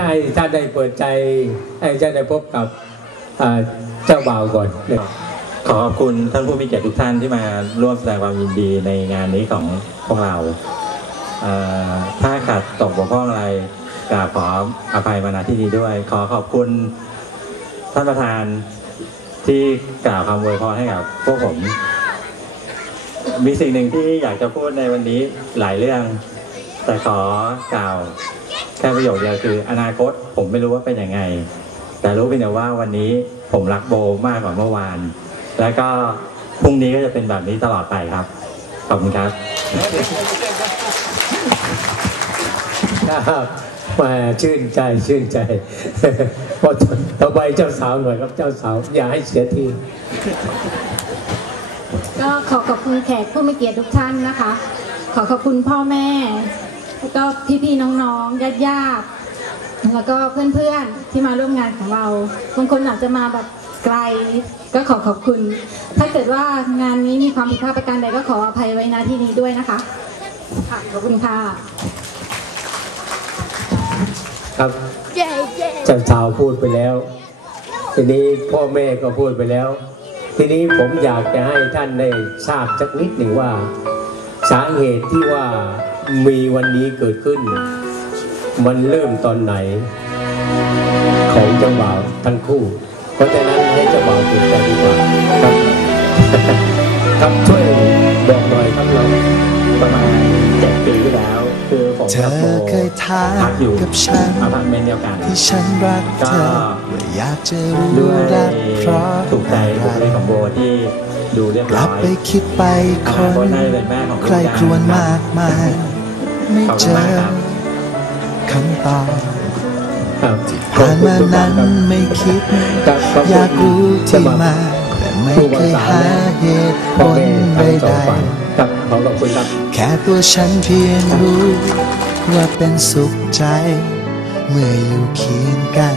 ถ้าให้ท่านได้เปิดใจให้ท่านได้พบกับเจ้าบ่าวก่อนขอขอบคุณท่านผู้มีเกียรติทุกท่านที่มาร่วมแสดงความยินดีในงานนี้ของพวกเรา ถ้าขาดตกบกพร่องอะไรกราบขออภัยมาณที่นี้ด้วย ขอขอบคุณท่านประธานที่กล่าวคำอวยพรให้กับพวกผม มีสิ่งหนึ่งที่อยากจะพูดในวันนี้หลายเรื่อง แต่ขอกล่าว แค่ประโยคเดียวคือ อนาคตผมไม่รู้ว่าเป็นยังไง แต่รู้เพียงแต่ว่าวันนี้ผมรักโบมากกว่าเมื่อวาน แล้วก็พรุ่งนี้ก็จะเป็นแบบนี้ตลอดไปครับ ขอบคุณครับครับมาชื่นใจชื่นใจพอต่อไปเจ้าสาวหน่อยครับเจ้าสาว อย่าให้เสียที ก็ขอขอบคุณแขกผู้มีเกียรติทุกท่านนะคะ ขอขอบคุณพ่อแม่ แล้วก็พี่ๆน้องๆญาติๆแล้วก็เพื่อนๆที่มาร่วมงานของเราบางคนอาจจะมาแบบไกลก็ขอขอบคุณ ถ้าเกิดว่างานนี้มีความผิดพลาดประการใดก็ขออภัยไว้ณที่นี้ด้วยนะคะค่ะขอบคุณค่ะครับเจ้าสาวพูดไปแล้ว ทีนี้พ่อแม่ก็พูดไปแล้ว ทีนี้ผมอยากจะให้ท่านได้ทราบสักนิดหนึ่งว่า สาเหตุที่ว่า มีวันนี้เกิดขึ้น มันเริ่มตอนไหน ของเจ้าบ่าวทั้งคู่ เพราะฉะนั้นให้เจ้าบ่าวเปิดใจดีกว่าครับครับช่วยบอกหน่อยครับเราประมาณเจ็ดปีที่แล้ว คือผมเธกับอโบเคยถามพักอยู่กับฉันอพาร์ตเมนต์เดียวกันที่ฉันรักเธอว่าอยากจะรู้ด้วยรักเพราะถูกใจอะบุคลิกไรของโบที่ดูเรียบกร้ลัอบยไปคิดไปคอนาคนตน่าจะเป็นแม่ของลูกใครครวญมากมาย ไม่เจคุณอคำตอบผ่านมานั้นไม่คิด อยากรู้ที่มา แต่ไม่เคยหาเหตุผลใดๆแค่ตัวฉันเพียงรู้ว่าเป็นสุขใจ เมื่ออยู่เคียงกัน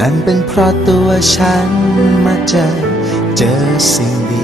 นั่นเป็นเพราะตัวฉันมาเจอ เจอสิ่งดี